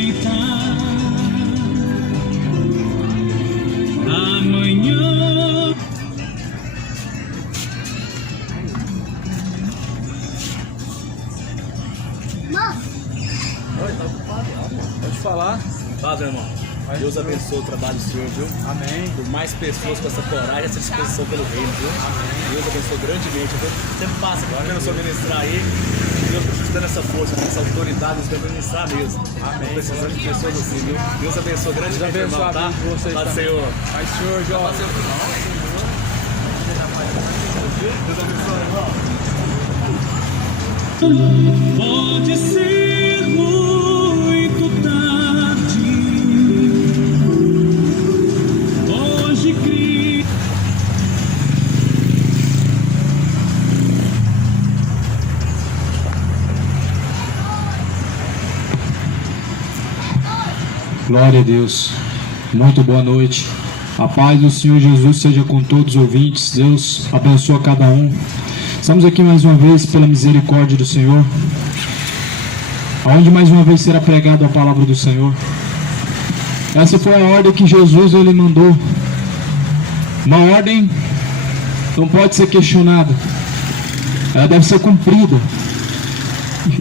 aceitar. Amanhã. Oi, tá ocupado? Pode falar. Fala, meu irmão. Deus abençoe o trabalho do Senhor, viu? Amém. Por mais pessoas com essa coragem, essa disposição pelo reino, viu? Amém. Deus abençoe grandemente. Sempre passa quando eu sou ministrar aí. Deus precisa dando essa força, essa autoridade, nos vai ministrar mesmo. Amém. Precisando de pessoas assim, viu? Deus abençoe grandemente, irmão, tá? Paz do Senhor. Paz do Senhor, Jó. Deus abençoe, irmão. Pode ser muito tarde. Hoje Cristo. Glória a Deus. Muito boa noite. A paz do Senhor Jesus seja com todos os ouvintes. Deus abençoe cada um. Estamos aqui mais uma vez pela misericórdia do Senhor, aonde mais uma vez será pregada a palavra do Senhor. Essa foi a ordem que Jesus ele mandou. Uma ordem não pode ser questionada, ela deve ser cumprida.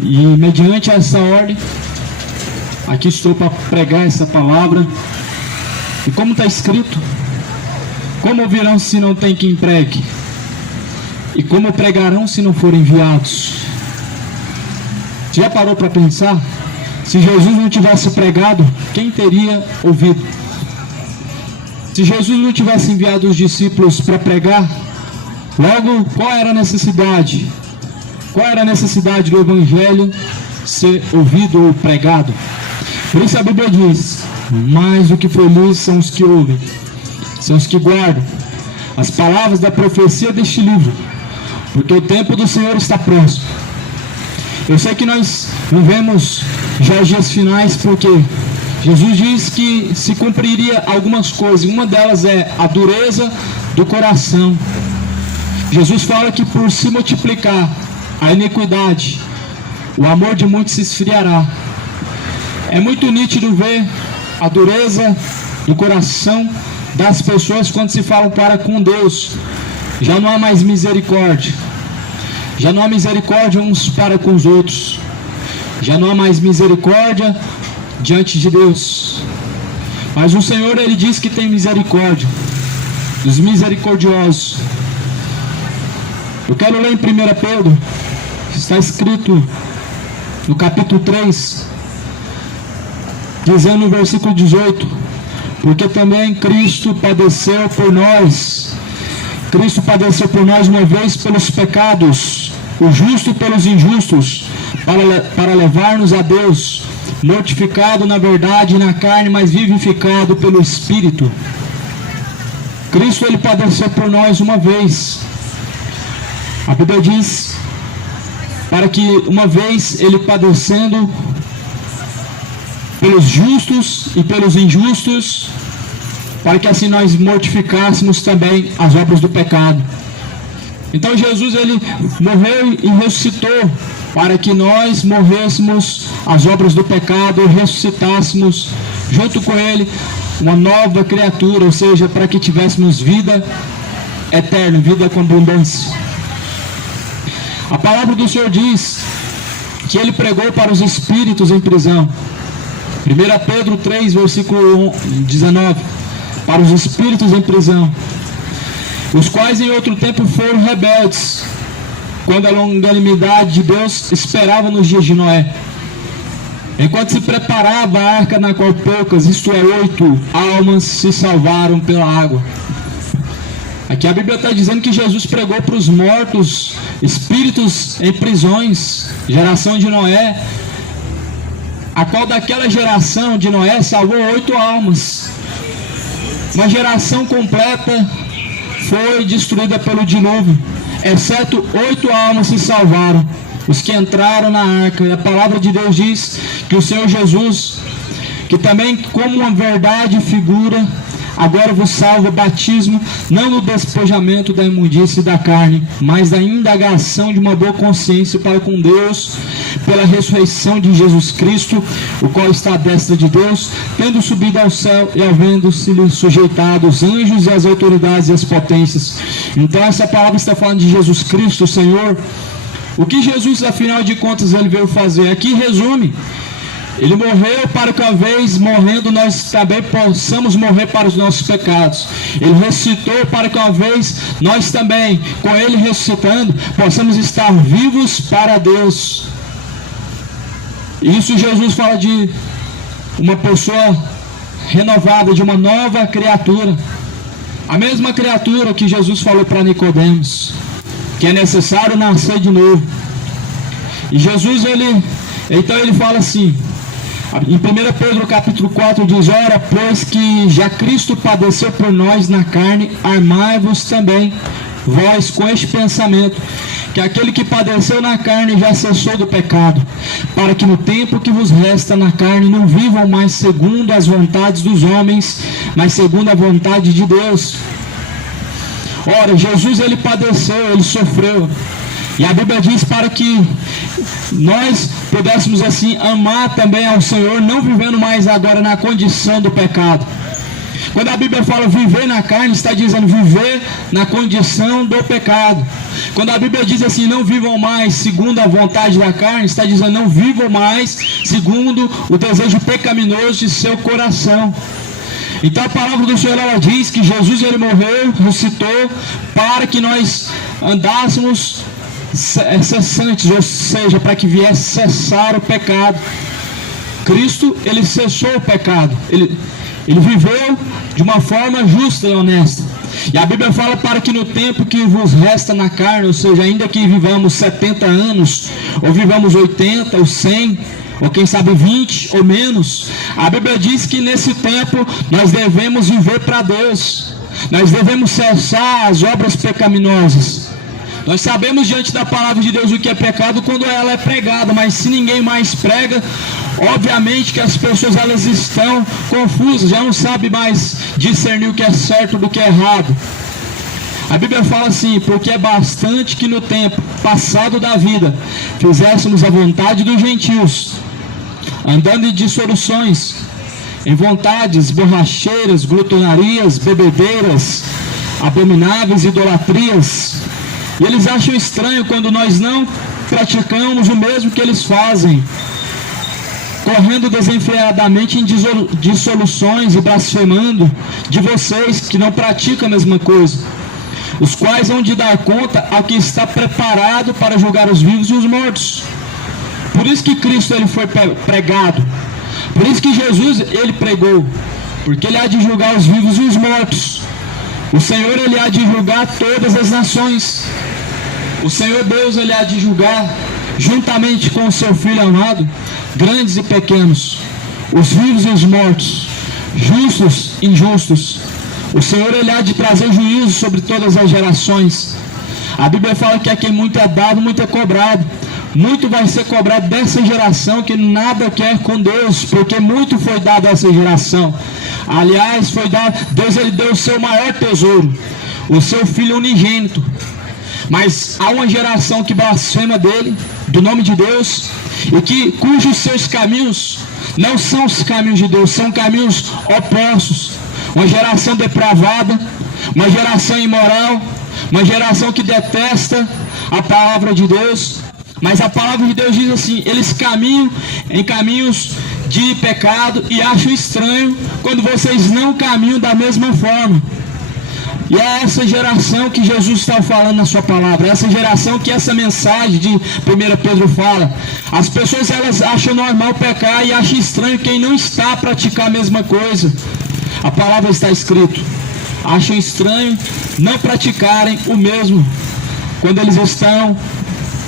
E mediante essa ordem, aqui estou para pregar essa palavra. E como está escrito, como ouvirão se não tem quem pregue? E como pregarão se não forem enviados? Já parou para pensar? Se Jesus não tivesse pregado, quem teria ouvido? Se Jesus não tivesse enviado os discípulos para pregar, logo, qual era a necessidade? Qual era a necessidade do Evangelho ser ouvido ou pregado? Por isso a Bíblia diz: mais do que felizes são os que ouvem, são os que guardam as palavras da profecia deste livro, porque o tempo do Senhor está próximo. Eu sei que nós vivemos já os dias finais, porque Jesus diz que se cumpriria algumas coisas, uma delas é a dureza do coração. Jesus fala que por se multiplicar a iniquidade, o amor de muitos se esfriará. É muito nítido ver a dureza do coração das pessoas quando se falam para com Deus. Já não há mais misericórdia. Já não há misericórdia uns para com os outros. Já não há mais misericórdia diante de Deus. Mas o Senhor, Ele diz que tem misericórdia dos misericordiosos. Eu quero ler em 1 Pedro, está escrito no capítulo 3, dizendo no versículo 18: porque também Cristo padeceu por nós. Cristo padeceu por nós uma vez pelos pecados, o justo pelos injustos, para levar-nos a Deus, mortificado na verdade e na carne, mas vivificado pelo Espírito. Cristo, Ele padeceu por nós uma vez. A Bíblia diz, para que uma vez Ele padecendo pelos justos e pelos injustos, para que assim nós mortificássemos também as obras do pecado. Então Jesus, Ele morreu e ressuscitou para que nós morrêssemos as obras do pecado e ressuscitássemos junto com Ele uma nova criatura, ou seja, para que tivéssemos vida eterna, vida com abundância. A palavra do Senhor diz que Ele pregou para os espíritos em prisão. 1 Pedro 3, versículo 19, para os espíritos em prisão, os quais em outro tempo foram rebeldes, quando a longanimidade de Deus esperava nos dias de Noé, enquanto se preparava a arca, na qual poucas, isto é, 8 almas se salvaram pela água. Aqui a Bíblia está dizendo que Jesus pregou para os mortos, espíritos em prisões, geração de Noé, a qual daquela geração de Noé salvou 8 almas. Uma geração completa foi destruída pelo dilúvio, exceto 8 almas se salvaram, os que entraram na arca. E a palavra de Deus diz que o Senhor Jesus, que também como uma verdade figura, agora vos salva o batismo, não no despojamento da imundície da carne, mas da indagação de uma boa consciência para com Deus, pela ressurreição de Jesus Cristo, o qual está à destra de Deus, tendo subido ao céu e havendo-se-lhe sujeitado os anjos e as autoridades e as potências. Então essa palavra está falando de Jesus Cristo, o Senhor. O que Jesus, afinal de contas, ele veio fazer? Aqui resume. Ele morreu para que, uma vez morrendo, nós também possamos morrer para os nossos pecados. Ele ressuscitou para que, uma vez, nós também, com Ele ressuscitando, possamos estar vivos para Deus. Isso Jesus fala de uma pessoa renovada, de uma nova criatura. A mesma criatura que Jesus falou para Nicodemos, que é necessário nascer de novo. E Jesus, então ele fala assim, em 1 Pedro capítulo 4 diz: ora, pois que já Cristo padeceu por nós na carne, armai-vos também vós com este pensamento, que aquele que padeceu na carne já cessou do pecado, para que no tempo que vos resta na carne não vivam mais segundo as vontades dos homens, mas segundo a vontade de Deus. Ora, Jesus ele padeceu, ele sofreu. E a Bíblia diz para que nós pudéssemos assim amar também ao Senhor, não vivendo mais agora na condição do pecado. Quando a Bíblia fala viver na carne, está dizendo viver na condição do pecado. Quando a Bíblia diz assim, não vivam mais segundo a vontade da carne, está dizendo não vivam mais segundo o desejo pecaminoso de seu coração. Então a palavra do Senhor ela diz que Jesus ele morreu, ressuscitou, para que nós andássemos cessantes, ou seja, para que viesse cessar o pecado. Cristo, ele cessou o pecado, ele viveu de uma forma justa e honesta. E a Bíblia fala para que no tempo que vos resta na carne, ou seja, ainda que vivamos 70 anos, ou vivamos 80 ou 100, ou quem sabe 20 ou menos, a Bíblia diz que nesse tempo nós devemos viver para Deus, nós devemos cessar as obras pecaminosas. Nós sabemos diante da palavra de Deus o que é pecado quando ela é pregada, mas se ninguém mais prega, obviamente que as pessoas elas estão confusas, já não sabem mais discernir o que é certo do que é errado. A Bíblia fala assim, porque é bastante que no tempo passado da vida fizéssemos a vontade dos gentios, andando em dissoluções, em vontades borracheiras, glutonarias, bebedeiras, abomináveis idolatrias. E eles acham estranho quando nós não praticamos o mesmo que eles fazem, correndo desenfreadamente em dissoluções e blasfemando de vocês que não praticam a mesma coisa, os quais hão de dar conta ao que está preparado para julgar os vivos e os mortos. Por isso que Cristo ele foi pregado, por isso que Jesus ele pregou, porque ele há de julgar os vivos e os mortos. O Senhor ele há de julgar todas as nações. O Senhor Deus ele há de julgar juntamente com o seu Filho amado, grandes e pequenos, os vivos e os mortos, justos e injustos. O Senhor ele há de trazer juízo sobre todas as gerações. A Bíblia fala que a quem muito é dado, muito é cobrado. Muito vai ser cobrado dessa geração que nada quer com Deus, porque muito foi dado a essa geração. Aliás, foi dado, Deus ele deu o seu maior tesouro, o seu Filho unigênito. Mas há uma geração que blasfema dele, do nome de Deus, e cujos seus caminhos não são os caminhos de Deus, são caminhos opostos. Uma geração depravada, uma geração imoral, uma geração que detesta a palavra de Deus. Mas a palavra de Deus diz assim, eles caminham em caminhos de pecado e acham estranho quando vocês não caminham da mesma forma. E é essa geração que Jesus está falando na sua palavra, essa geração que essa mensagem de 1 Pedro fala. As pessoas elas acham normal pecar e acham estranho quem não está a praticar a mesma coisa. A palavra está escrito, acham estranho não praticarem o mesmo quando eles estão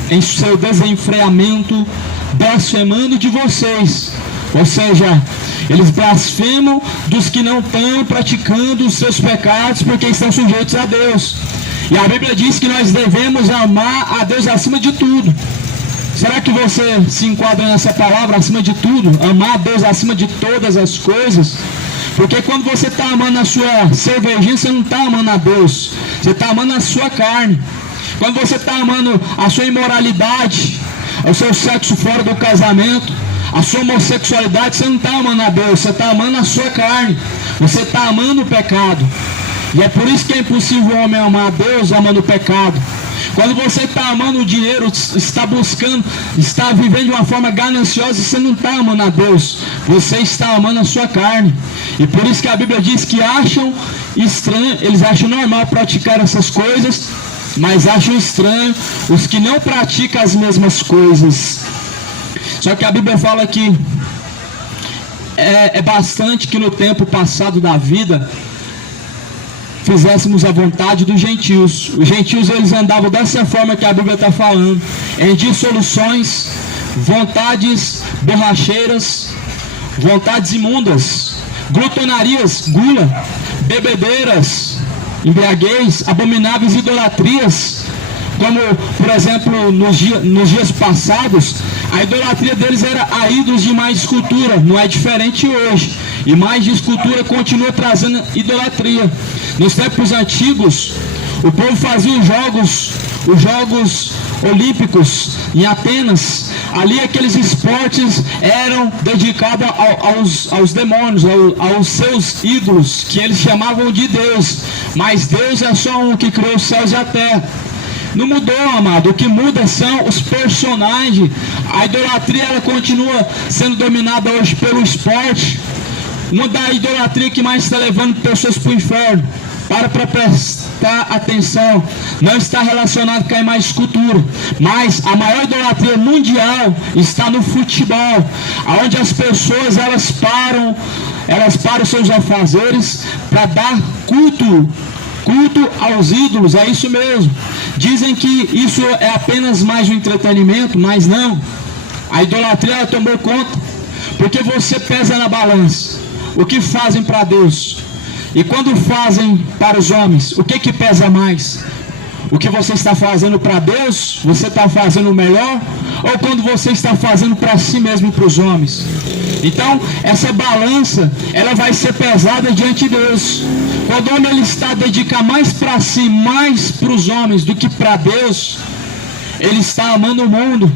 em seu desenfreamento, blasfemando de vocês. Ou seja, eles blasfemam dos que não estão praticando os seus pecados porque estão sujeitos a Deus. E a Bíblia diz que nós devemos amar a Deus acima de tudo. Será que você se enquadra nessa palavra, acima de tudo? Amar a Deus acima de todas as coisas? Porque quando você está amando a sua cervejinha, você não está amando a Deus, você está amando a sua carne. Quando você está amando a sua imoralidade, o seu sexo fora do casamento, a sua homossexualidade, você não está amando a Deus, você está amando a sua carne, você está amando o pecado. E é por isso que é impossível o homem amar a Deus amando o pecado. Quando você está amando o dinheiro, está buscando, está vivendo de uma forma gananciosa, você não está amando a Deus, você está amando a sua carne. E por isso que a Bíblia diz que acham estranho, eles acham normal praticar essas coisas, mas acham estranho os que não praticam as coisas. Só que a Bíblia fala que é bastante que no tempo passado da vida fizéssemos a vontade dos gentios. Os gentios, eles andavam dessa forma que a Bíblia está falando, em dissoluções, vontades borracheiras, vontades imundas, glutonarias, gula, bebedeiras, embriaguez, abomináveis idolatrias, como por exemplo nos dias passados, a idolatria deles era a ídolos de mais escultura. Não é diferente hoje, e mais de escultura continua trazendo idolatria. Nos tempos antigos, o povo fazia os jogos olímpicos em Atenas. Ali aqueles esportes eram dedicados aos demônios, aos seus ídolos, que eles chamavam de Deus. Mas Deus é só um que criou os céus e a terra. Não mudou, amado. O que muda são os personagens. A idolatria, ela continua sendo dominada hoje pelo esporte. Uma da idolatria que mais está levando pessoas para o inferno. Para prestar atenção, não está relacionado com a mais escultura, mas a maior idolatria mundial está no futebol, onde as pessoas elas param seus afazeres para dar culto aos ídolos. É isso mesmo. Dizem que isso é apenas mais um entretenimento, mas não. A idolatria ela tomou conta, porque você pesa na balança o que fazem para Deus e quando fazem para os homens, o que pesa mais? O que você está fazendo para Deus, você está fazendo o melhor, ou quando você está fazendo para si mesmo e para os homens? Então, essa balança, ela vai ser pesada diante de Deus. Quando o homem ele está dedicando mais para si, mais para os homens do que para Deus, ele está amando o mundo,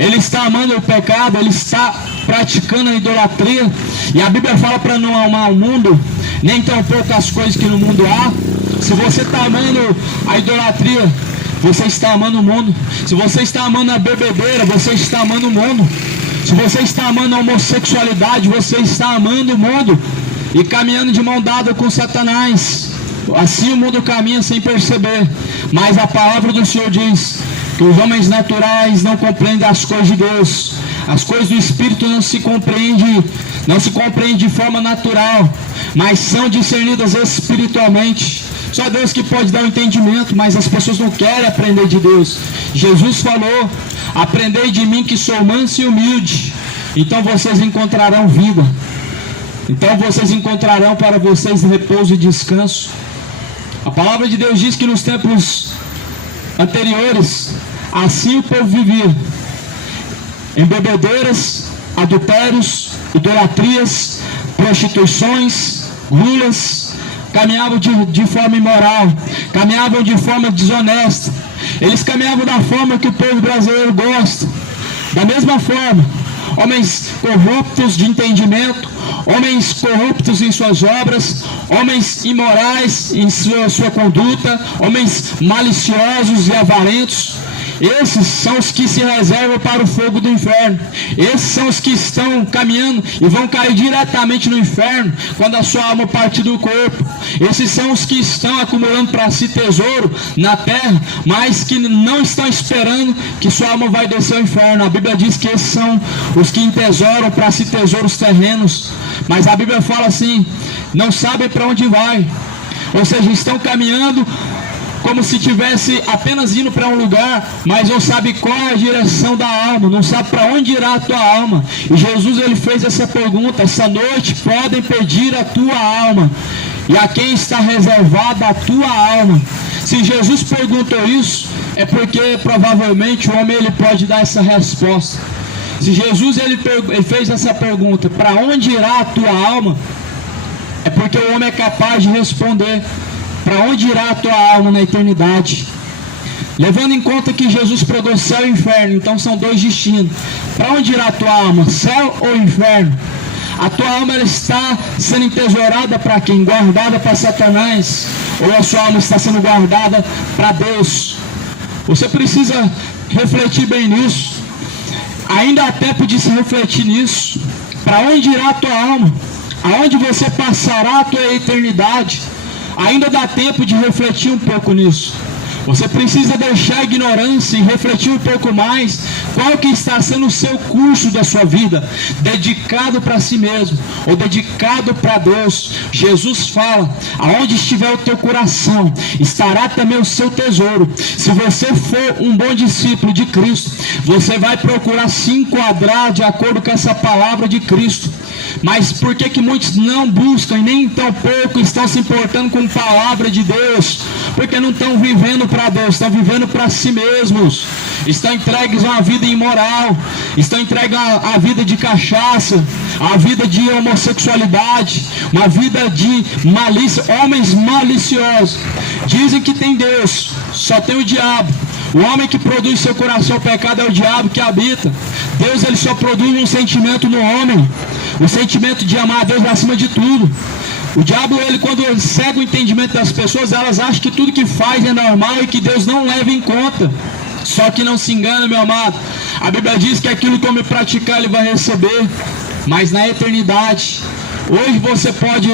ele está amando o pecado, ele está praticando a idolatria. E a Bíblia fala para não amar o mundo, nem tão pouco as coisas que no mundo há. Se você está amando a idolatria, você está amando o mundo. Se você está amando a bebedeira, você está amando o mundo. Se você está amando a homossexualidade, você está amando o mundo e caminhando de mão dada com Satanás. Assim o mundo caminha sem perceber. Mas a palavra do Senhor diz que os homens naturais não compreendem as coisas de Deus. As coisas do Espírito não se compreendem de forma natural, mas são discernidas espiritualmente. Só Deus que pode dar o entendimento, mas as pessoas não querem aprender de Deus. Jesus falou: aprendei de mim que sou manso e humilde, então vocês encontrarão vida. Então vocês encontrarão para vocês repouso e descanso. A palavra de Deus diz que nos tempos anteriores, assim o povo vivia: em bebedeiras, adultérios, idolatrias, prostituições, gulas. Caminhavam de forma imoral, caminhavam de forma desonesta. Eles caminhavam da forma que o povo brasileiro gosta. Da mesma forma, homens corruptos de entendimento, homens corruptos em suas obras, homens imorais em sua conduta, homens maliciosos e avarentos. Esses são os que se reservam para o fogo do inferno. Esses são os que estão caminhando e vão cair diretamente no inferno quando a sua alma partir do corpo. Esses são os que estão acumulando para si tesouro na terra, mas que não estão esperando que sua alma vai descer ao inferno. A Bíblia diz que esses são os que entesouram para si tesouros terrenos, mas a Bíblia fala assim: não sabem para onde vai. Ou seja, estão caminhando como se estivesse apenas indo para um lugar, mas não sabe qual é a direção da alma, não sabe para onde irá a tua alma. E Jesus ele fez essa pergunta: essa noite podem pedir a tua alma, e a quem está reservada a tua alma? Se Jesus perguntou isso, é porque provavelmente o homem ele pode dar essa resposta. Se Jesus ele fez essa pergunta: para onde irá a tua alma? É porque o homem é capaz de responder: para onde irá a tua alma na eternidade? Levando em conta que Jesus pregou céu e inferno, então são dois destinos. Para onde irá a tua alma? Céu ou inferno? A tua alma ela está sendo entesourada para quem? Guardada para Satanás? Ou a sua alma está sendo guardada para Deus? Você precisa refletir bem nisso. Ainda há tempo de se refletir nisso. Para onde irá a tua alma? Aonde você passará a tua eternidade? Ainda dá tempo de refletir um pouco nisso. Você precisa deixar a ignorância e refletir um pouco mais qual que está sendo o seu curso da sua vida, dedicado para si mesmo ou dedicado para Deus. Jesus fala, aonde estiver o teu coração, estará também o seu tesouro. Se você for um bom discípulo de Cristo, você vai procurar se enquadrar de acordo com essa palavra de Cristo. Mas por que muitos não buscam e nem tão pouco estão se importando com a palavra de Deus? Porque não estão vivendo para Deus, estão vivendo para si mesmos. Estão entregues a uma vida imoral, estão entregues a vida de cachaça, a vida de homossexualidade, uma vida de malícia, homens maliciosos. Dizem que tem Deus, só tem o diabo. O homem que produz seu coração o pecado é o diabo que habita. Deus ele só produz um sentimento no homem, o sentimento de amar a Deus acima de tudo. O diabo, ele quando cega o entendimento das pessoas, elas acham que tudo que faz é normal e que Deus não leva em conta. Só que não se engana, meu amado. A Bíblia diz que aquilo que o homem praticar, ele vai receber. Mas na eternidade, hoje você pode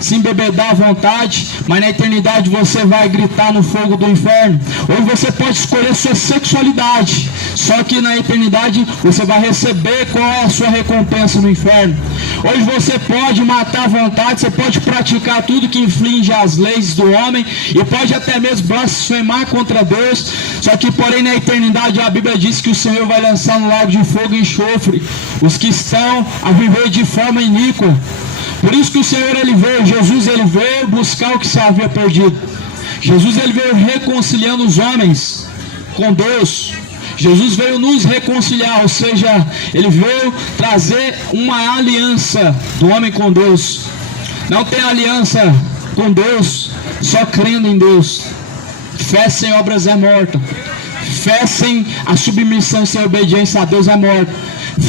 se embebedar à vontade, mas na eternidade você vai gritar no fogo do inferno. Hoje você pode escolher sua sexualidade, só que na eternidade você vai receber qual é a sua recompensa no inferno. Hoje você pode matar à vontade, você pode praticar tudo que infringe as leis do homem e pode até mesmo blasfemar contra Deus, só que porém na eternidade a Bíblia diz que o Senhor vai lançar no lago de fogo e enxofre os que estão a viver de forma iníqua. Por isso que o Senhor ele veio, Jesus ele veio buscar o que se havia perdido. Jesus ele veio reconciliando os homens com Deus. Jesus veio nos reconciliar, ou seja, ele veio trazer uma aliança do homem com Deus. Não tem aliança com Deus só crendo em Deus. Fé sem obras é morta. Fé sem a submissão e sem a obediência a Deus é morta.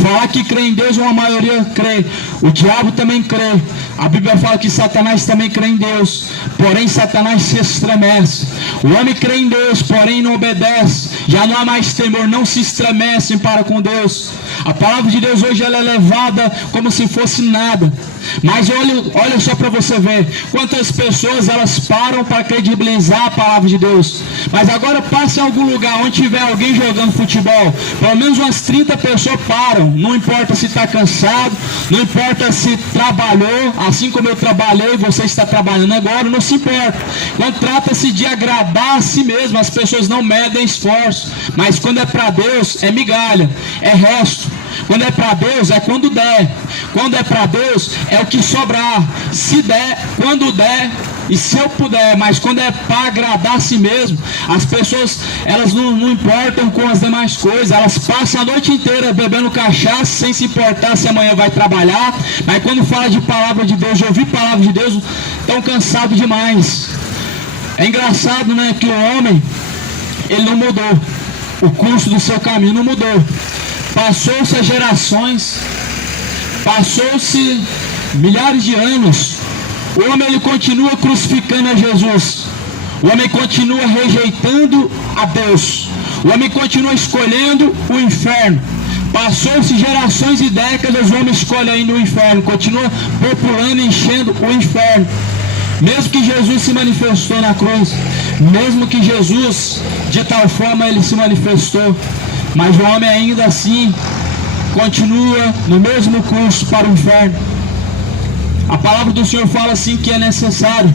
Falar que crê em Deus, uma maioria crê. O diabo também crê. A Bíblia fala que Satanás também crê em Deus, porém Satanás se estremece. O homem crê em Deus, porém não obedece. Já não há mais temor, não se estremecem para com Deus. A palavra de Deus hoje ela é levada como se fosse nada. Mas olha só para você ver quantas pessoas elas param para credibilizar a palavra de Deus. Mas agora passe em algum lugar onde tiver alguém jogando futebol, pelo menos umas 30 pessoas param. Não importa se está cansado, não importa se trabalhou, assim como eu trabalhei, você está trabalhando agora, não se importa. Quando trata-se de agradar a si mesmo, as pessoas não medem esforço. Mas quando é para Deus, é migalha, é resto. Quando é para Deus, é quando der. Quando é para Deus, é o que sobrar. Se der, quando der e se eu puder. Mas quando é para agradar a si mesmo, as pessoas, elas não importam com as demais coisas. Elas passam a noite inteira bebendo cachaça, sem se importar se amanhã vai trabalhar. Mas quando fala de palavra de Deus, de ouvir palavra de Deus, estão cansados demais. É engraçado, né, que o homem, ele não mudou. O curso do seu caminho não mudou. Passou-se as gerações, passou-se milhares de anos, o homem ele continua crucificando a Jesus, o homem continua rejeitando a Deus, o homem continua escolhendo o inferno. Passou-se gerações e décadas, o homem escolhe ainda o inferno, continua populando e enchendo o inferno. Mesmo que Jesus se manifestou na cruz, mesmo que Jesus de tal forma ele se manifestou, mas o homem ainda assim continua no mesmo curso para o inferno. A palavra do Senhor fala assim que é necessário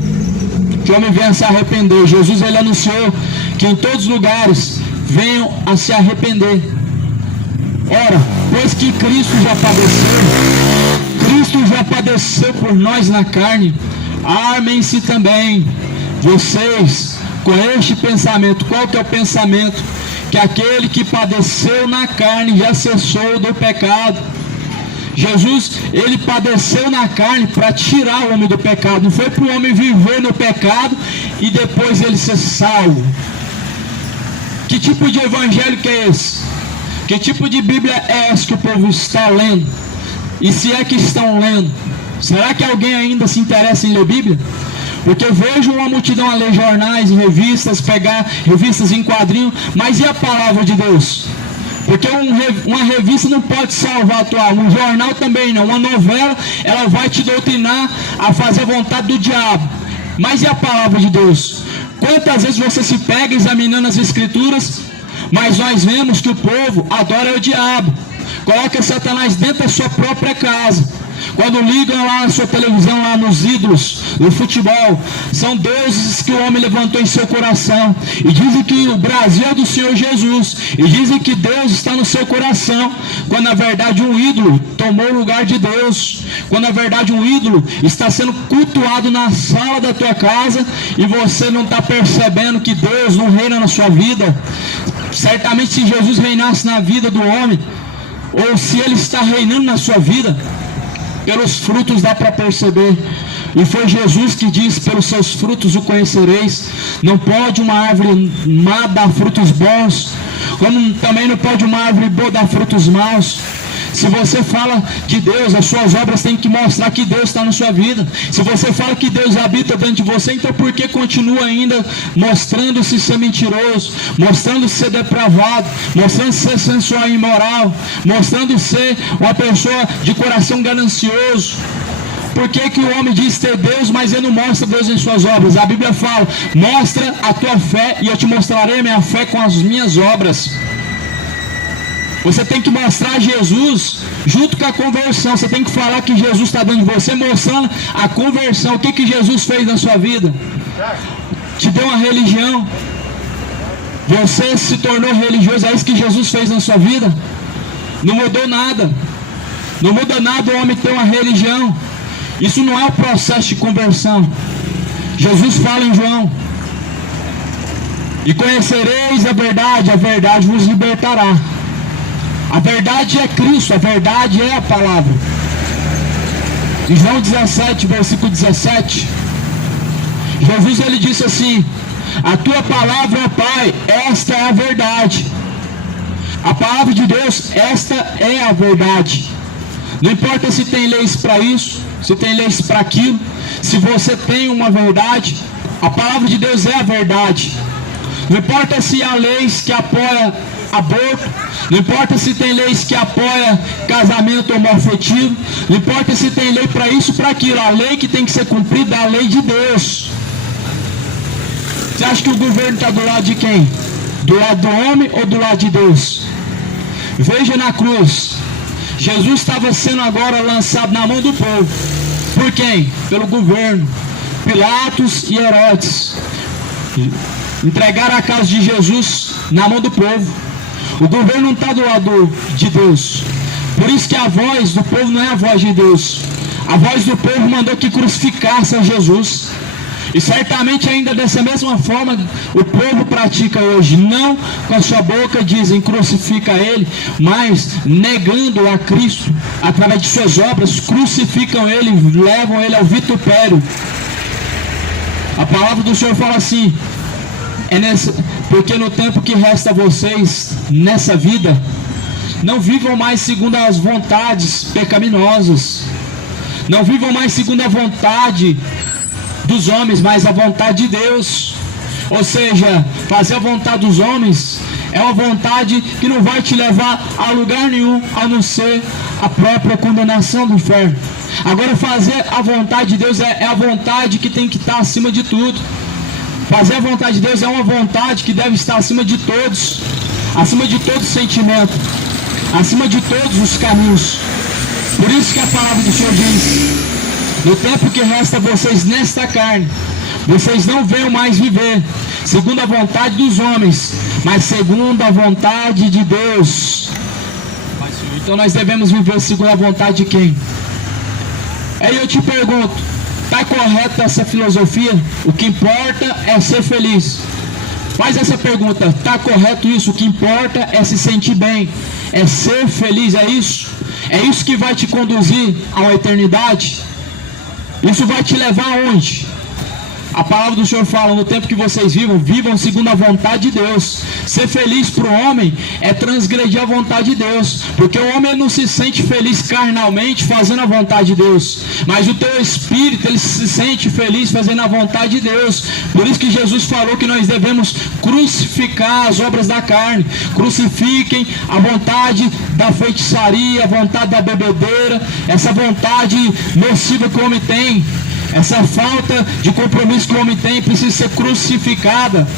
que o homem venha se arrepender. Jesus ele anunciou que em todos os lugares venham a se arrepender. Ora, pois que Cristo já padeceu por nós na carne, armem-se também vocês com este pensamento. Qual que é o pensamento? Que aquele que padeceu na carne já cessou do pecado. Jesus, ele padeceu na carne para tirar o homem do pecado. Não foi para o homem viver no pecado e depois ele ser salvo. Que tipo de evangelho que é esse? Que tipo de Bíblia é essa que o povo está lendo? E se é que estão lendo, será que alguém ainda se interessa em ler Bíblia? Porque eu vejo uma multidão a ler jornais e revistas, pegar revistas em quadrinho, mas e a palavra de Deus? Porque uma revista não pode salvar a tua alma, um jornal também não, uma novela, ela vai te doutrinar a fazer a vontade do diabo. Mas e a palavra de Deus? Quantas vezes você se pega examinando as escrituras, mas nós vemos que o povo adora o diabo, coloca Satanás dentro da sua própria casa. Quando ligam lá na sua televisão, lá nos ídolos, no futebol, são deuses que o homem levantou em seu coração, e dizem que o Brasil é do Senhor Jesus, e dizem que Deus está no seu coração, quando na verdade um ídolo tomou o lugar de Deus, quando na verdade um ídolo está sendo cultuado na sala da tua casa, e você não está percebendo que Deus não reina na sua vida. Certamente se Jesus reinasse na vida do homem, ou se ele está reinando na sua vida, pelos frutos dá para perceber. E foi Jesus que disse: pelos seus frutos o conhecereis. Não pode uma árvore má dar frutos bons, como também não pode uma árvore boa dar frutos maus. Se você fala de Deus, as suas obras têm que mostrar que Deus está na sua vida. Se você fala que Deus habita dentro de você, então por que continua ainda mostrando-se ser mentiroso, mostrando-se ser depravado, mostrando-se ser sensual e imoral, mostrando-se ser uma pessoa de coração ganancioso? Por que que o homem diz ter Deus, mas ele não mostra Deus em suas obras? A Bíblia fala: mostra a tua fé e eu te mostrarei a minha fé com as minhas obras. Você tem que mostrar Jesus junto com a conversão. Você tem que falar que Jesus está dentro de você, mostrando a conversão. O que que Jesus fez na sua vida? Te deu uma religião. Você se tornou religioso. É isso que Jesus fez na sua vida? Não mudou nada. Não muda nada o homem ter uma religião. Isso não é o processo de conversão. Jesus fala em João: e conhecereis a verdade vos libertará. A verdade é Cristo, a verdade é a palavra. Em João 17, versículo 17, Jesus ele disse assim: a tua palavra, ó Pai, esta é a verdade. A palavra de Deus, esta é a verdade. Não importa se tem leis para isso, se tem leis para aquilo, se você tem uma verdade, a palavra de Deus é a verdade. Não importa se há leis que apoiam aborto, não importa se tem leis que apoiam casamento homoafetivo, não importa se tem lei para isso, para aquilo, a lei que tem que ser cumprida é a lei de Deus. Você acha que o governo está do lado de quem? Do lado do homem ou do lado de Deus? Veja na cruz, Jesus estava sendo agora lançado na mão do povo. Por quem? Pelo governo. Pilatos e Herodes entregaram a casa de Jesus na mão do povo. O governo não está do lado de Deus. Por isso que a voz do povo não é a voz de Deus. A voz do povo mandou que crucificasse a Jesus. E certamente ainda dessa mesma forma o povo pratica hoje. Não com a sua boca dizem crucifica ele, mas negando a Cristo através de suas obras, crucificam ele, levam ele ao vitupério. A palavra do Senhor fala assim: porque no tempo que resta a vocês nessa vida, não vivam mais segundo as vontades pecaminosas, não vivam mais segundo a vontade dos homens, mas a vontade de Deus. Ou seja, fazer a vontade dos homens é uma vontade que não vai te levar a lugar nenhum, a não ser a própria condenação do inferno. Agora, fazer a vontade de Deus é a vontade que tem que estar acima de tudo. Fazer a vontade de Deus é uma vontade que deve estar acima de todos, acima de todo sentimento, acima de todos os caminhos. Por isso que a palavra do Senhor diz: no tempo que resta a vocês nesta carne, vocês não venham mais viver segundo a vontade dos homens, mas segundo a vontade de Deus. Então nós devemos viver segundo a vontade de quem? Aí eu te pergunto, está correta essa filosofia? O que importa é ser feliz. Faz essa pergunta: está correto isso? O que importa é se sentir bem, é ser feliz, é isso? É isso que vai te conduzir a uma eternidade? Isso vai te levar aonde? A palavra do Senhor fala: no tempo que vocês vivam segundo a vontade de Deus. Ser feliz para o homem é transgredir a vontade de Deus, porque o homem não se sente feliz carnalmente fazendo a vontade de Deus, mas o teu espírito, ele se sente feliz fazendo a vontade de Deus. Por isso que Jesus falou que nós devemos crucificar as obras da carne. Crucifiquem a vontade da feitiçaria, a vontade da bebedeira, essa vontade nociva que o homem tem. Essa falta de compromisso que o homem tem precisa ser crucificada.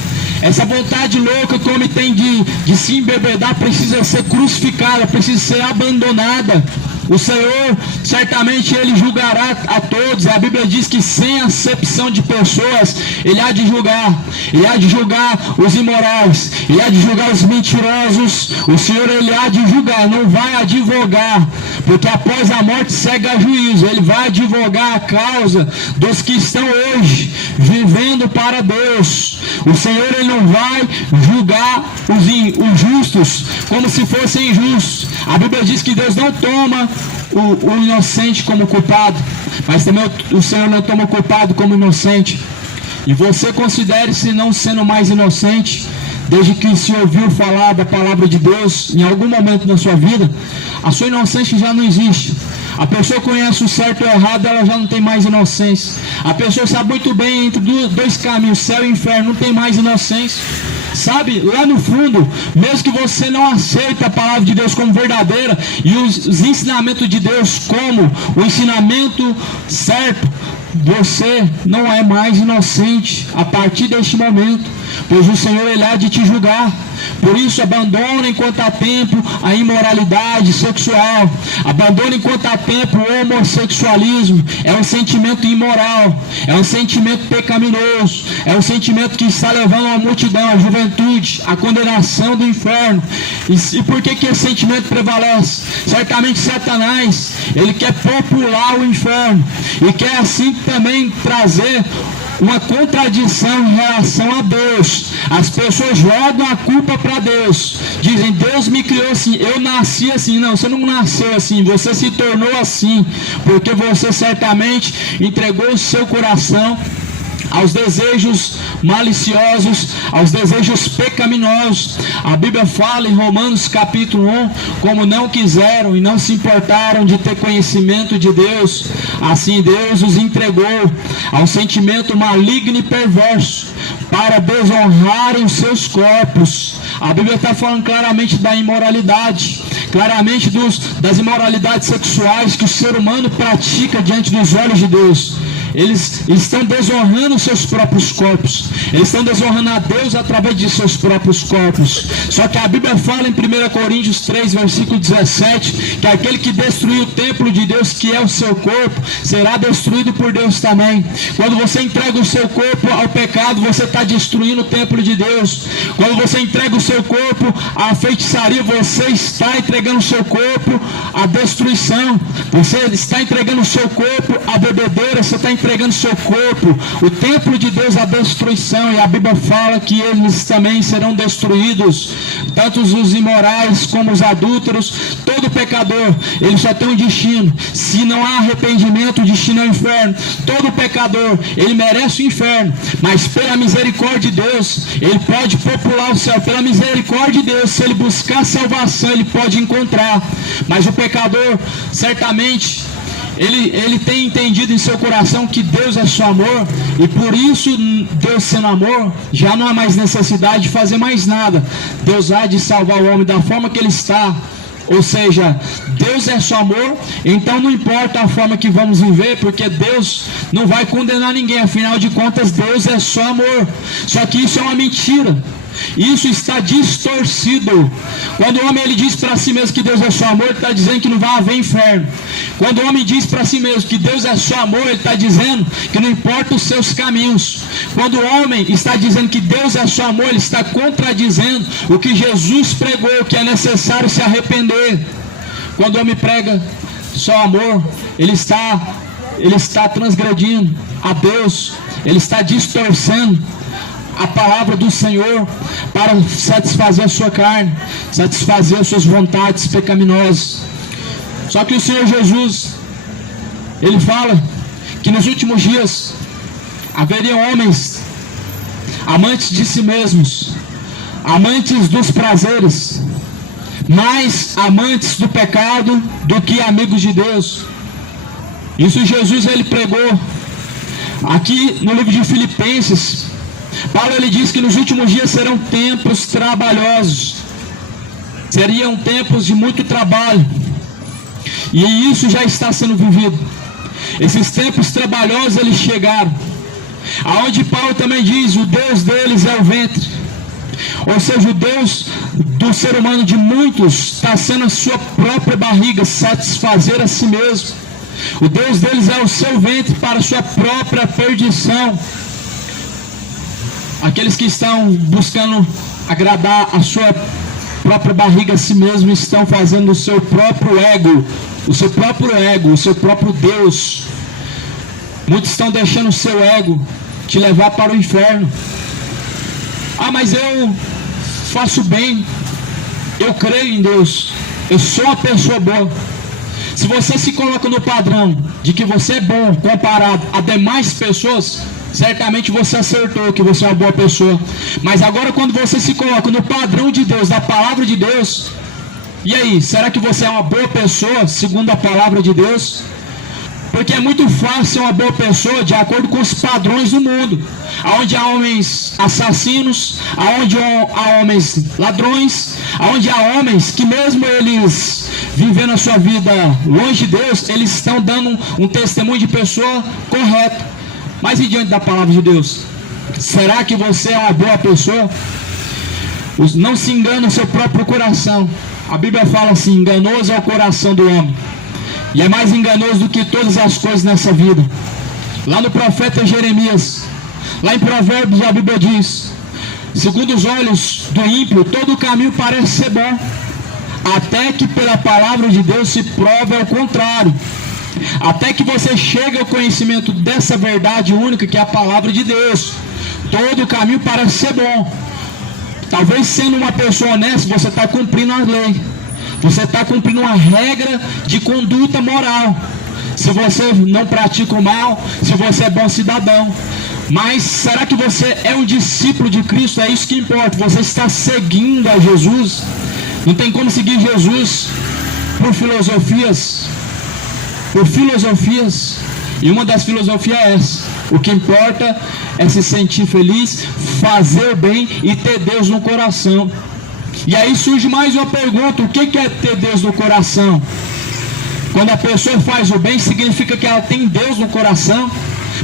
Essa vontade louca que o homem tem de se embebedar precisa ser crucificada, precisa ser abandonada. O Senhor, certamente, Ele julgará a todos. A Bíblia diz que sem acepção de pessoas, Ele há de julgar. Ele há de julgar os imorais, Ele há de julgar os mentirosos. O Senhor, Ele há de julgar, não vai advogar, porque após a morte segue a juízo. Ele vai advogar a causa dos que estão hoje vivendo para Deus. O Senhor, Ele não vai julgar os justos como se fossem injustos. A Bíblia diz que Deus não toma o inocente como culpado, mas também o Senhor não toma o culpado como inocente. E você considere-se não sendo mais inocente, desde que se ouviu falar da palavra de Deus em algum momento da sua vida. A sua inocência já não existe. A pessoa conhece o certo e o errado, ela já não tem mais inocência. A pessoa sabe muito bem entre dois caminhos, céu e inferno, não tem mais inocência. Sabe, lá no fundo, mesmo que você não aceite a palavra de Deus como verdadeira e os ensinamentos de Deus como o ensinamento certo, você não é mais inocente a partir deste momento, pois o Senhor, Ele há de te julgar. Por isso, abandona enquanto há tempo a imoralidade sexual, abandona enquanto há tempo o homossexualismo. É um sentimento imoral, é um sentimento pecaminoso, é um sentimento que está levando a multidão, a juventude, à condenação do inferno. E por que esse sentimento prevalece? Certamente Satanás, ele quer popular o inferno e quer assim também trazer uma contradição em relação a Deus. As pessoas jogam a culpa para Deus, dizem: Deus me criou assim, eu nasci assim. Não, você não nasceu assim, você se tornou assim, porque você certamente entregou o seu coração aos desejos maliciosos, aos desejos pecaminosos. A Bíblia fala em Romanos capítulo 1, como não quiseram e não se importaram de ter conhecimento de Deus, assim Deus os entregou ao sentimento maligno e perverso, para desonrarem os seus corpos. A Bíblia está falando claramente da imoralidade, claramente das imoralidades sexuais que o ser humano pratica diante dos olhos de Deus. Eles estão desonrando os seus próprios corpos, eles estão desonrando a Deus através de seus próprios corpos. Só que a Bíblia fala em 1 Coríntios 3, versículo 17, que aquele que destruir o templo de Deus, que é o seu corpo, será destruído por Deus também. Quando você entrega o seu corpo ao pecado, você está destruindo o templo de Deus. Quando você entrega o seu corpo à feitiçaria, você está entregando o seu corpo à destruição. Você está entregando o seu corpo à bebedeira, você está entregando o seu corpo, o templo de Deus, à destruição. E a Bíblia fala que eles também serão destruídos, tanto os imorais como os adúlteros. Todo pecador, ele só tem um destino: se não há arrependimento, o destino é o inferno. Todo pecador, ele merece o inferno, mas pela misericórdia de Deus, ele pode popular o céu. Pela misericórdia de Deus, se ele buscar salvação, ele pode encontrar. Mas o pecador, certamente, ele tem entendido em seu coração que Deus é só amor, e por isso, Deus sendo amor, já não há mais necessidade de fazer mais nada. Deus há de salvar o homem da forma que ele está. Ou seja, Deus é só amor, então não importa a forma que vamos viver, porque Deus não vai condenar ninguém. Afinal de contas, Deus é só amor. Só que isso é uma mentira. Isso está distorcido. Quando o homem ele diz para si mesmo que Deus é só amor, ele está dizendo que não vai haver inferno. Quando o homem diz para si mesmo que Deus é só amor, ele está dizendo que não importa os seus caminhos. Quando o homem está dizendo que Deus é só amor, ele está contradizendo o que Jesus pregou, que é necessário se arrepender. Quando o homem prega só amor, ele está transgredindo a Deus, ele está distorcendo a palavra do Senhor para satisfazer a sua carne, satisfazer as suas vontades pecaminosas. Só que o Senhor Jesus, ele fala que nos últimos dias haveriam homens amantes de si mesmos, amantes dos prazeres, mais amantes do pecado do que amigos de Deus. Isso Jesus ele pregou aqui no livro de Filipenses. Paulo ele diz que nos últimos dias serão tempos trabalhosos, seriam tempos de muito trabalho, e isso já está sendo vivido. Esses tempos trabalhosos eles chegaram, aonde Paulo também diz: o Deus deles é o ventre. Ou seja, o Deus do ser humano de muitos está sendo a sua própria barriga, satisfazer a si mesmo. O Deus deles é o seu ventre para a sua própria perdição. Aqueles que estão buscando agradar a sua própria barriga a si mesmo estão fazendo o seu próprio ego, o seu próprio Deus. Muitos estão deixando o seu ego te levar para o inferno. Ah, mas eu faço bem, eu creio em Deus, eu sou uma pessoa boa. Se você se coloca no padrão de que você é bom comparado a demais pessoas, certamente você acertou que você é uma boa pessoa. Mas agora quando você se coloca no padrão de Deus, da palavra de Deus, e aí, será que você é uma boa pessoa segundo a palavra de Deus? Porque é muito fácil ser uma boa pessoa de acordo com os padrões do mundo, onde há homens assassinos, onde há homens ladrões, onde há homens que mesmo eles vivendo a sua vida longe de Deus, eles estão dando um testemunho de pessoa correta. Mas e diante da palavra de Deus? Será que você é uma boa pessoa? Não se engane no seu próprio coração. A Bíblia fala assim: enganoso é o coração do homem, e é mais enganoso do que todas as coisas nessa vida. Lá no profeta Jeremias, lá em Provérbios, a Bíblia diz: segundo os olhos do ímpio, todo o caminho parece ser bom, até que pela palavra de Deus se prove ao contrário. Até que você chegue ao conhecimento dessa verdade única que é a palavra de Deus, todo o caminho parece ser bom. Talvez sendo uma pessoa honesta, você está cumprindo a lei, você está cumprindo uma regra de conduta moral. Se você não pratica o mal, se você é bom cidadão. Mas será que você é um discípulo de Cristo? É isso que importa. Você está seguindo a Jesus? Não tem como seguir Jesus por filosofias. E uma das filosofias é essa: o que importa é se sentir feliz, fazer o bem e ter Deus no coração. E aí surge mais uma pergunta: o que é ter Deus no coração? Quando a pessoa faz o bem, significa que ela tem Deus no coração?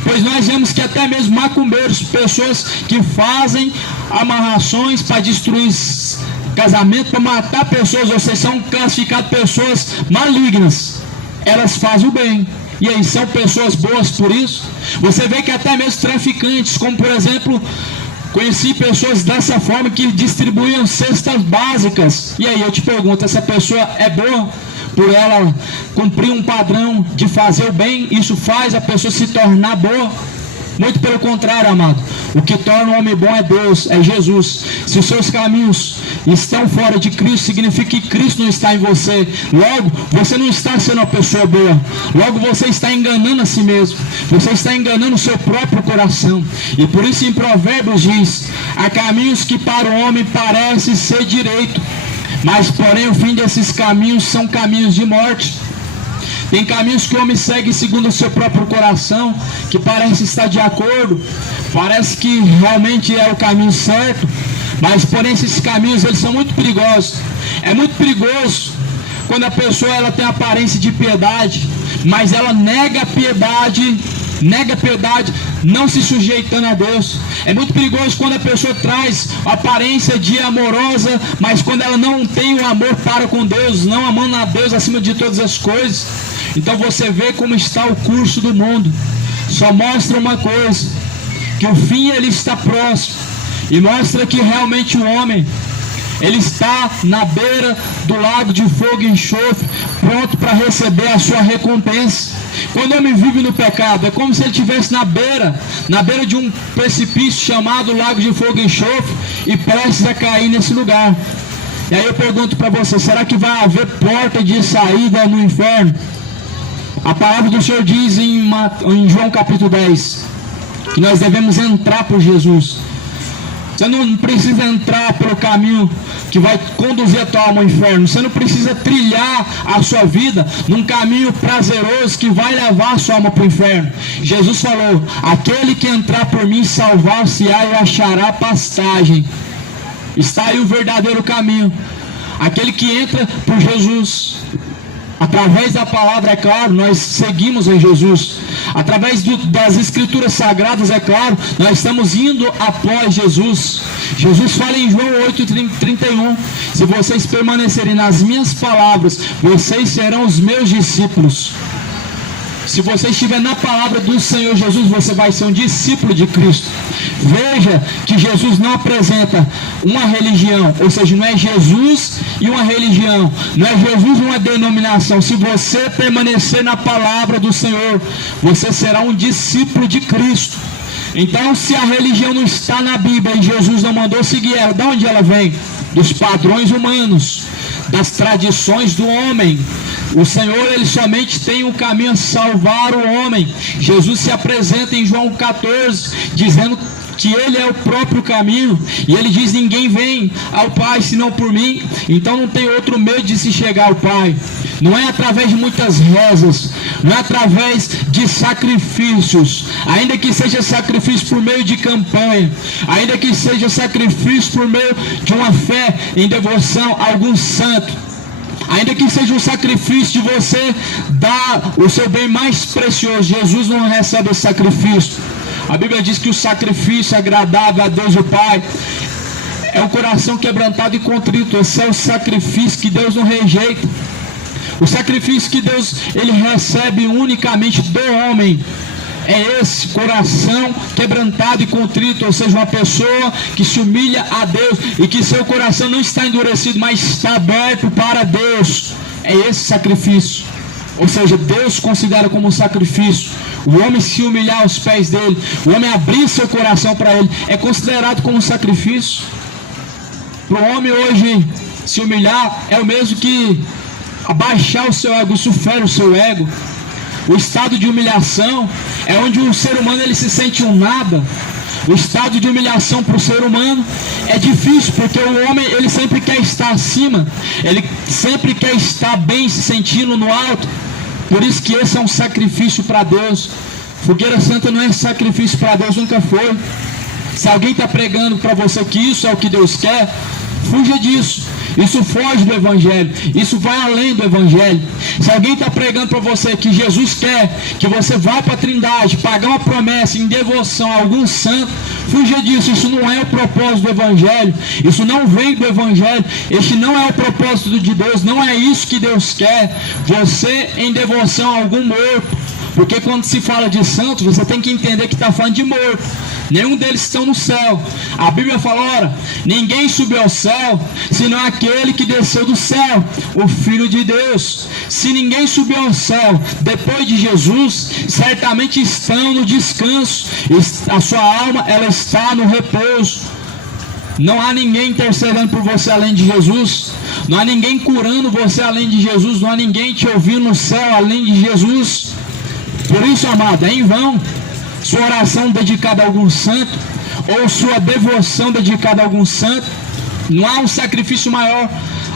Pois nós vemos que até mesmo macumbeiros, pessoas que fazem amarrações para destruir casamento, para matar pessoas, ou seja, são classificadas pessoas malignas, elas fazem o bem. E aí, são pessoas boas por isso? Você vê que até mesmo traficantes, como por exemplo, conheci pessoas dessa forma que distribuíam cestas básicas. E aí eu te pergunto, essa pessoa é boa por ela cumprir um padrão de fazer o bem? Isso faz a pessoa se tornar boa? Muito pelo contrário, amado. O que torna o homem bom é Deus, é Jesus. Se os seus caminhos estão fora de Cristo, significa que Cristo não está em você. Logo, você não está sendo uma pessoa boa. Logo, você está enganando a si mesmo. Você está enganando o seu próprio coração. E por isso em Provérbios diz: há caminhos que para o homem parecem ser direito, mas porém o fim desses caminhos são caminhos de morte. Tem caminhos que o homem segue segundo o seu próprio coração, que parece estar de acordo, parece que realmente é o caminho certo, mas porém esses caminhos eles são muito perigosos. É muito perigoso quando a pessoa ela tem aparência de piedade, mas ela nega a piedade, não se sujeitando a Deus. É muito perigoso quando a pessoa traz a aparência de amorosa, mas quando ela não tem o amor para com Deus, não amando a Deus acima de todas as coisas. Então você vê como está o curso do mundo. Só mostra uma coisa, que o fim ele está próximo, e mostra que realmente o homem ele está na beira do lago de fogo e enxofre, pronto para receber a sua recompensa. Quando o homem vive no pecado, é como se ele estivesse na beira de um precipício chamado lago de fogo e enxofre, e prestes a cair nesse lugar. E aí eu pergunto para você, será que vai haver porta de saída no inferno? A palavra do Senhor diz em João capítulo 10, que nós devemos entrar por Jesus. Você não precisa entrar pelo caminho que vai conduzir a tua alma ao inferno. Você não precisa trilhar a sua vida num caminho prazeroso que vai levar a sua alma para o inferno. Jesus falou: aquele que entrar por mim salvar-se-á e achará pastagem. Está aí o verdadeiro caminho. Aquele que entra por Jesus. Através da palavra, é claro, nós seguimos em Jesus. Através das escrituras sagradas, é claro, nós estamos indo após Jesus. Jesus fala em João 8:31: se vocês permanecerem nas minhas palavras, vocês serão os meus discípulos. Se você estiver na palavra do Senhor Jesus, você vai ser um discípulo de Cristo. Veja que Jesus não apresenta uma religião, ou seja, não é Jesus e uma religião, não é Jesus e uma denominação. Se você permanecer na palavra do Senhor, você será um discípulo de Cristo. Então, se a religião não está na Bíblia e Jesus não mandou seguir ela, de onde ela vem? Dos padrões humanos, das tradições do homem. O Senhor, ele somente tem um caminho a salvar o homem. Jesus se apresenta em João 14, dizendo que ele é o próprio caminho, e ele diz: ninguém vem ao Pai senão por mim. Então não tem outro meio de se chegar ao Pai. Não é através de muitas rezas, não é através de sacrifícios, ainda que seja sacrifício por meio de campanha, ainda que seja sacrifício por meio de uma fé em devoção a algum santo, ainda que seja um sacrifício de você dar o seu bem mais precioso. Jesus não recebe esse sacrifício. A Bíblia diz que o sacrifício agradável a Deus o Pai é um coração quebrantado e contrito. Esse é o sacrifício que Deus não rejeita. O sacrifício que Deus ele recebe unicamente do homem é esse coração quebrantado e contrito, ou seja, uma pessoa que se humilha a Deus e que seu coração não está endurecido, mas está aberto para Deus. É esse sacrifício. Ou seja, Deus considera como um sacrifício o homem se humilhar aos pés dele, o homem abrir seu coração para ele, é considerado como um sacrifício. Para o homem hoje se humilhar é o mesmo que abaixar o seu ego, isso fere o seu ego. O estado de humilhação é onde o ser humano ele se sente um nada. O estado de humilhação para o ser humano é difícil, porque o homem ele sempre quer estar acima, ele sempre quer estar bem, se sentindo no alto. Por isso que esse é um sacrifício para Deus. Fogueira Santa não é sacrifício para Deus, nunca foi. Se alguém está pregando para você que isso é o que Deus quer, fuja disso. Isso foge do Evangelho, isso vai além do Evangelho. Se alguém está pregando para você que Jesus quer que você vá para a Trindade, pagar uma promessa em devoção a algum santo, fuja disso. Isso não é o propósito do Evangelho, isso não vem do Evangelho, este não é o propósito de Deus, não é isso que Deus quer. Você em devoção a algum morto, porque quando se fala de santos, você tem que entender que está falando de morto. Nenhum deles estão no céu. A Bíblia fala: ora, ninguém subiu ao céu, senão aquele que desceu do céu, o Filho de Deus. Se ninguém subiu ao céu depois de Jesus, certamente estão no descanso. A sua alma, ela está no repouso. Não há ninguém intercedendo por você além de Jesus. Não há ninguém curando você além de Jesus. Não há ninguém te ouvindo no céu além de Jesus. Por isso, amado, é em vão sua oração dedicada a algum santo, ou sua devoção dedicada a algum santo. Não há um sacrifício maior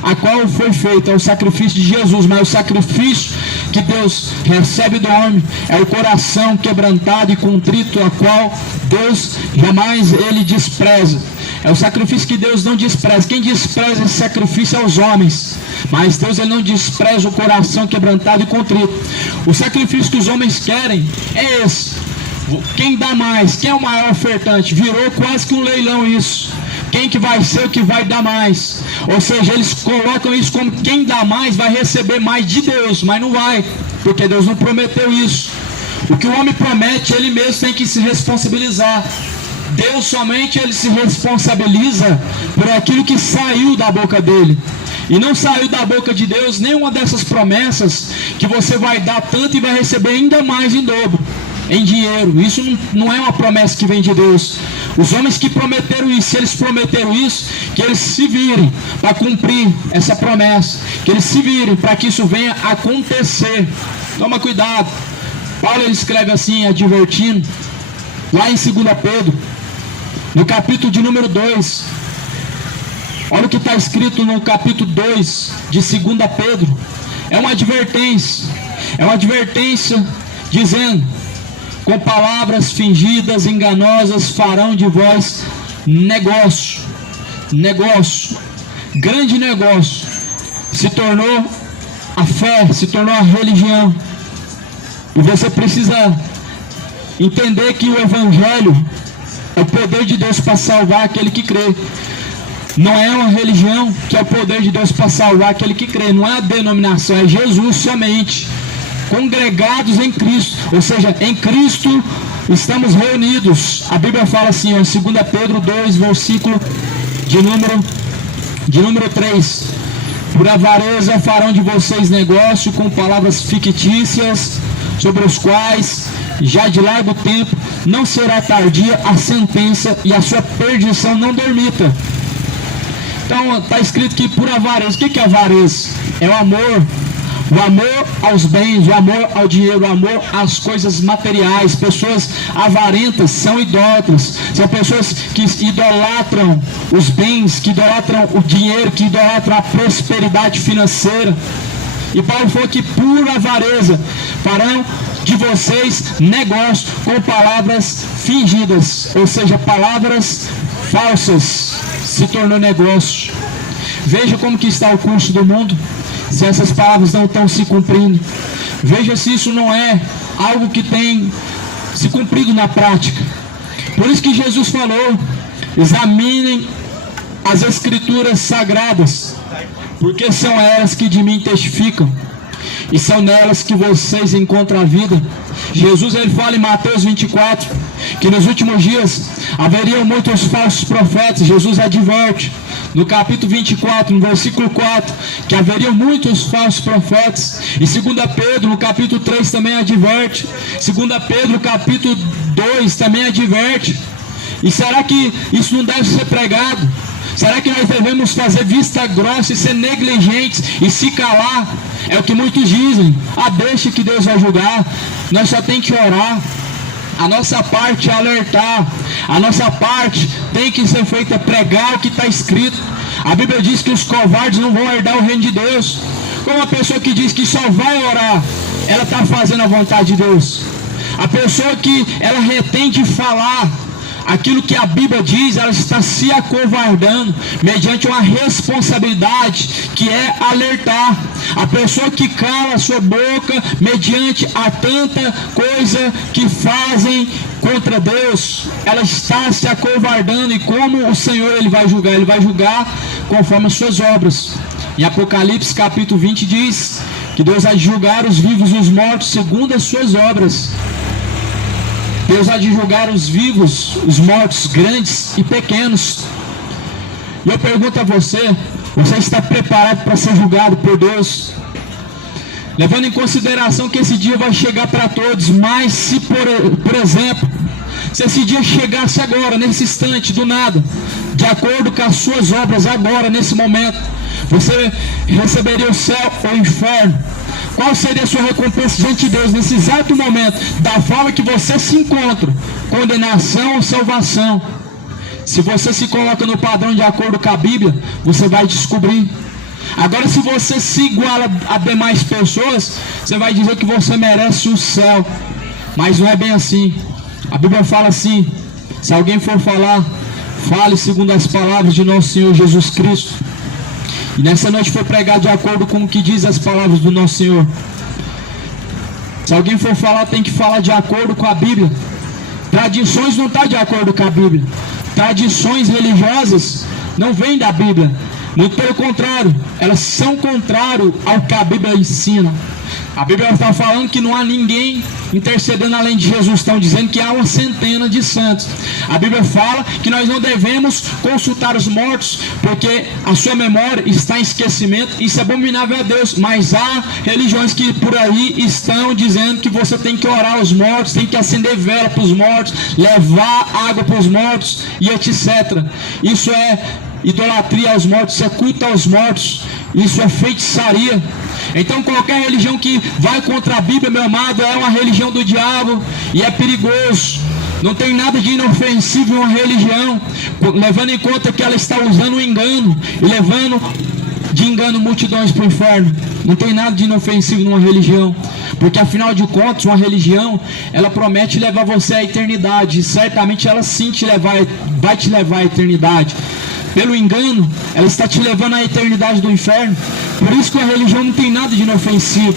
a qual foi feito, é o sacrifício de Jesus. Mas o sacrifício que Deus recebe do homem é o coração quebrantado e contrito, a qual Deus jamais ele despreza. É o sacrifício que Deus não despreza. Quem despreza esse sacrifício é os homens, mas Deus ele não despreza o coração quebrantado e contrito. O sacrifício que os homens querem é esse. Quem dá mais? Quem é o maior ofertante? Virou quase que um leilão isso. Quem que vai ser o que vai dar mais? Ou seja, eles colocam isso como quem dá mais vai receber mais de Deus, mas não vai, porque Deus não prometeu isso. O que o homem promete, ele mesmo tem que se responsabilizar. Deus somente ele se responsabiliza por aquilo que saiu da boca dele. E não saiu da boca de Deus nenhuma dessas promessas que você vai dar tanto e vai receber ainda mais em dobro, em dinheiro. Isso não é uma promessa que vem de Deus. Os homens que prometeram isso, se eles prometeram isso, que eles se virem para cumprir essa promessa, que eles se virem para que isso venha a acontecer. Toma cuidado. Paulo ele escreve assim, advertindo lá em 2 Pedro, no capítulo de número 2. Olha o que está escrito no capítulo 2 de 2 Pedro. É uma advertência dizendo: com palavras fingidas, enganosas, farão de vós negócio, grande negócio. Se tornou a fé, se tornou a religião. E você precisa entender que o Evangelho é o poder de Deus para salvar aquele que crê. Não é uma religião que é o poder de Deus para salvar aquele que crê. Não é a denominação, é Jesus somente. Congregados em Cristo, ou seja, em Cristo estamos reunidos. A Bíblia fala assim, em 2 Pedro 2, versículo de número 3. Por avareza farão de vocês negócio com palavras fictícias, sobre os quais já de largo tempo não será tardia a sentença e a sua perdição não dormita. Então está escrito que por avareza. O que é avareza? É o amor aos bens, o amor ao dinheiro, o amor às coisas materiais. Pessoas avarentas são idólatras, são pessoas que idolatram os bens, que idolatram o dinheiro, que idolatram a prosperidade financeira. E Paulo falou que por avareza farão de vocês negócio com palavras fingidas, ou seja, palavras falsas. Se tornou negócio. Veja como que está o curso do mundo, se essas palavras não estão se cumprindo. Veja se isso não é algo que tem se cumprido na prática. Por isso que Jesus falou: examinem as escrituras sagradas, porque são elas que de mim testificam, e são nelas que vocês encontram a vida. Jesus, ele fala em Mateus 24 que nos últimos dias haveriam muitos falsos profetas. Jesus adverte no capítulo 24, no versículo 4, que haveriam muitos falsos profetas. E 2 Pedro, no capítulo 3, também adverte. 2 Pedro, no capítulo 2, também adverte. E será que isso não deve ser pregado? Será que nós devemos fazer vista grossa e ser negligentes e se calar? É o que muitos dizem: deixa que Deus vai julgar. Nós só tem que orar. A nossa parte é alertar. A nossa parte tem que ser feita pregar o que está escrito. A Bíblia diz que os covardes não vão herdar o reino de Deus. Como a pessoa que diz que só vai orar, ela está fazendo a vontade de Deus. A pessoa que ela retém de falar aquilo que a Bíblia diz, ela está se acovardando mediante uma responsabilidade que é alertar. A pessoa que cala a sua boca mediante a tanta coisa que fazem contra Deus, ela está se acovardando. E como o Senhor ele vai julgar? Ele vai julgar conforme as suas obras. Em Apocalipse capítulo 20 diz que Deus vai julgar os vivos e os mortos segundo as suas obras. Deus há de julgar os vivos, os mortos, grandes e pequenos. E eu pergunto a você: você está preparado para ser julgado por Deus? Levando em consideração que esse dia vai chegar para todos, mas se por exemplo, se esse dia chegasse agora, nesse instante, do nada, de acordo com as suas obras agora, nesse momento, você receberia o céu ou o inferno? Qual seria a sua recompensa diante de Deus nesse exato momento, da forma que você se encontra, condenação ou salvação? Se você se coloca no padrão de acordo com a Bíblia, você vai descobrir. Agora, se você se iguala a demais pessoas, você vai dizer que você merece o céu, mas não é bem assim. A Bíblia fala assim: se alguém for falar, fale segundo as palavras de nosso Senhor Jesus Cristo. E nessa noite foi pregado de acordo com o que diz as palavras do nosso Senhor. Se alguém for falar, tem que falar de acordo com a Bíblia. Tradições não estão de acordo com a Bíblia. Tradições religiosas não vêm da Bíblia. Muito pelo contrário, elas são contrárias ao que a Bíblia ensina. A Bíblia está falando que não há ninguém intercedendo além de Jesus. Estão dizendo que há uma centena de santos. A Bíblia fala que nós não devemos consultar os mortos, porque a sua memória está em esquecimento. Isso é abominável a Deus. Mas há religiões que por aí estão dizendo que você tem que orar aos mortos, tem que acender vela para os mortos, levar água para os mortos e etc. Isso é idolatria aos mortos, isso é culto aos mortos, isso é feitiçaria. Então qualquer religião que vai contra a Bíblia, meu amado, é uma religião do diabo e é perigoso. Não tem nada de inofensivo em uma religião, levando em conta que ela está usando o engano e levando de engano multidões para o inferno. Não tem nada de inofensivo numa religião, porque afinal de contas, uma religião, ela promete levar você à eternidade, e certamente ela sim vai te levar à eternidade. Pelo engano, ela está te levando à eternidade do inferno. Por isso que a religião não tem nada de inofensivo.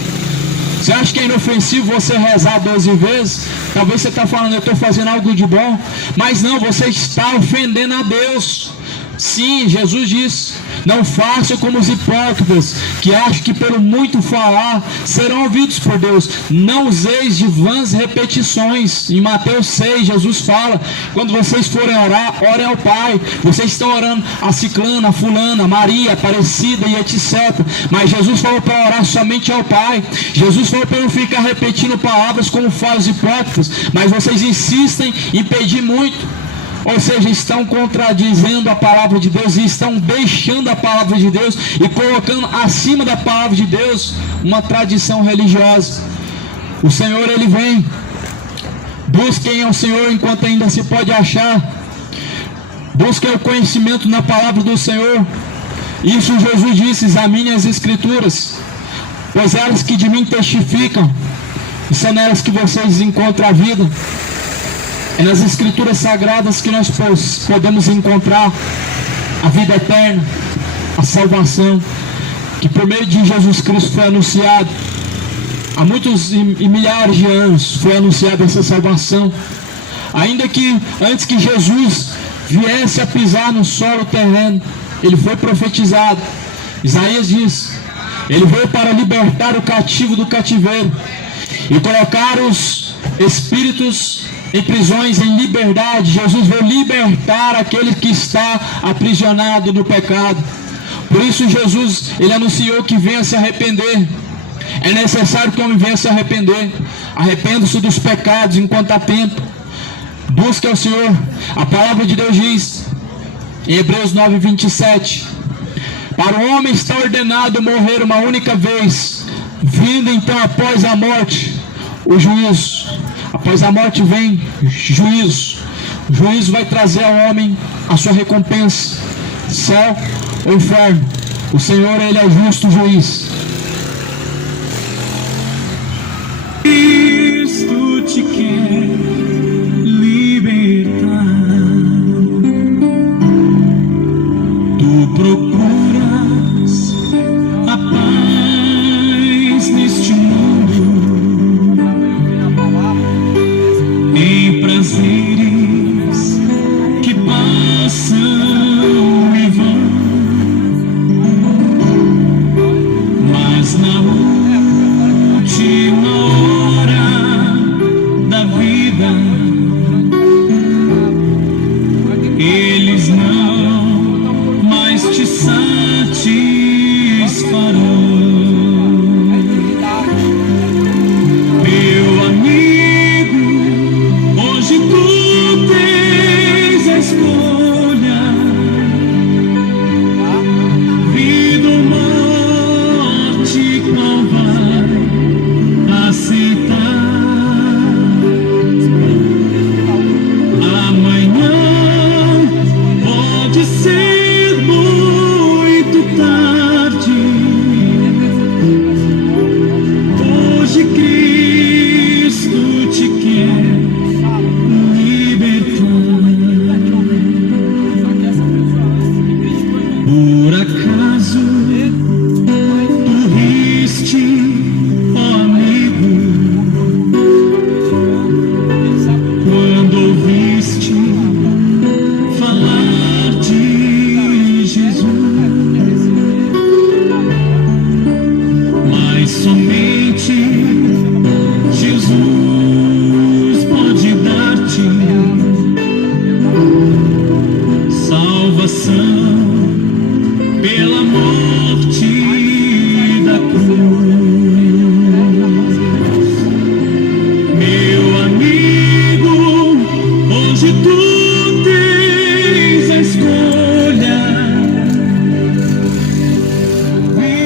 Você acha que é inofensivo você rezar 12 vezes? Talvez você está falando, eu estou fazendo algo de bom. Mas não, você está ofendendo a Deus. Sim, Jesus disse: não façam como os hipócritas, que acham que pelo muito falar serão ouvidos por Deus. Não useis de vãs repetições. Em Mateus 6, Jesus fala: quando vocês forem orar, orem ao Pai. Vocês estão orando a Ciclana, a Fulana, a Maria, a Aparecida e etc. Mas Jesus falou para orar somente ao Pai. Jesus falou para não ficar repetindo palavras como fazem os hipócritas, mas vocês insistem em pedir muito. Ou seja, estão contradizendo a palavra de Deus e estão deixando a palavra de Deus e colocando acima da palavra de Deus uma tradição religiosa. O Senhor, Ele vem. Busquem ao Senhor enquanto ainda se pode achar. Busquem o conhecimento na palavra do Senhor. Isso Jesus disse: examinem as Escrituras, pois elas que de mim testificam, e são nelas que vocês encontram a vida. É nas Escrituras Sagradas que nós podemos encontrar a vida eterna, a salvação, que por meio de Jesus Cristo foi anunciado. Há muitos e milhares de anos foi anunciada essa salvação. Ainda que antes que Jesus viesse a pisar no solo terreno, ele foi profetizado. Isaías diz: ele veio para libertar o cativo do cativeiro e colocar os espíritos em prisões, em liberdade. Jesus veio libertar aquele que está aprisionado no pecado. Por isso Jesus, ele anunciou que venha se arrepender. É necessário que o homem venha se arrepender. Arrependa-se dos pecados enquanto há tempo. Busque ao Senhor. A palavra de Deus diz em Hebreus 9:27: para o homem está ordenado morrer uma única vez, vindo então após a morte o juízo. Após a morte vem juízo. O juízo vai trazer ao homem a sua recompensa, céu ou inferno. O Senhor, Ele é justo juiz. Cristo te quer libertar. Tu procuras a paz neste mundo, em prazeres que passam e vão, mas na última hora da vida